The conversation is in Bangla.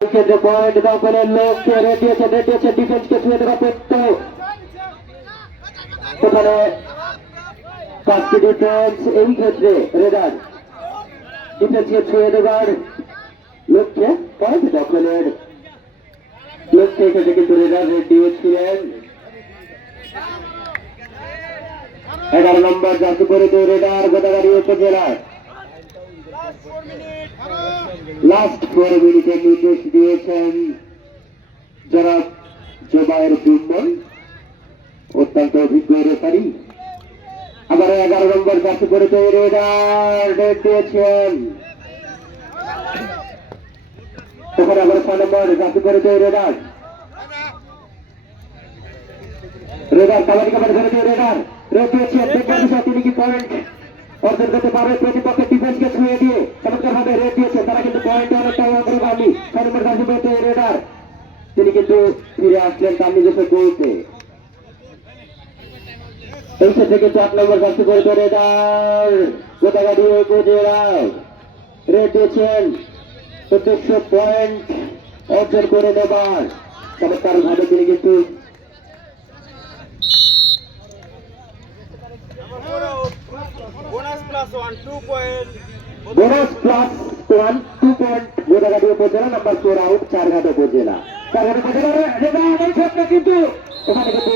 ক্ষেত্রে পয়েন্ট দখলের লক্ষ্যে রেডিয়েছে ডিফেন্সকে ছুঁয়ে দেওয়া পেতো ওখানে পাঁচটি ডিফেন্স এই ক্ষেত্রে রেডার ডিফেন্সকে ছুঁয়ে দেওয়ার লক্ষ্যে পয়েন্ট দখলের লক্ষ্যে এক্ষেত্রে কিন্তু রেডার রেডিয়েছিলেন 11 নম্বর জাতি করে রেডার গোদাগাড়ি উপজেলার লাস্ট 4 মিনিটে নির্দেশ দিয়েছেন যারা জোবায়ের দুর্বল অত্যন্ত অভিজ্ঞ রেফারি আবার 11 নম্বর জাতি করে রেডার ডেট দিয়েছেন ওখানে আবার 6 নম্বর জাতি করে রেডার রেডার কাবাডি কাবাডি ধরে রেডার রেড দিয়েছেন দেখবেন তিনি কি পয়েন্ট অর্জন করতে পারে প্রতিপক্ষের ডিফেন্সকে ছুঁয়ে দিয়ে চমৎকার ভাবে রেড দিয়েছে তারা কিন্তু পয়েন্ট অনেকটাই অগ্রগামী 6 নম্বর জাতি করে রেডার তিনি কিন্তু ফিরে আসলেন তার নিজস্ব গোলতে এই ক্ষেত্রে কিন্তু 8 নম্বর জাতি করে রেডার গোদাগাড়ি উপজেলায় রেড দিয়েছেন 2400 পয়েন্ট অর্জন করে নেবার চমৎকার ভাবে তিনি কিন্তু বোনাস প্লাস 1 2 পয়েন্ট গোদাগাড়ি উপজেলা নাম্বার 4 আউট চারঘাট উপজেলা কিন্তু ওখানে কিন্তু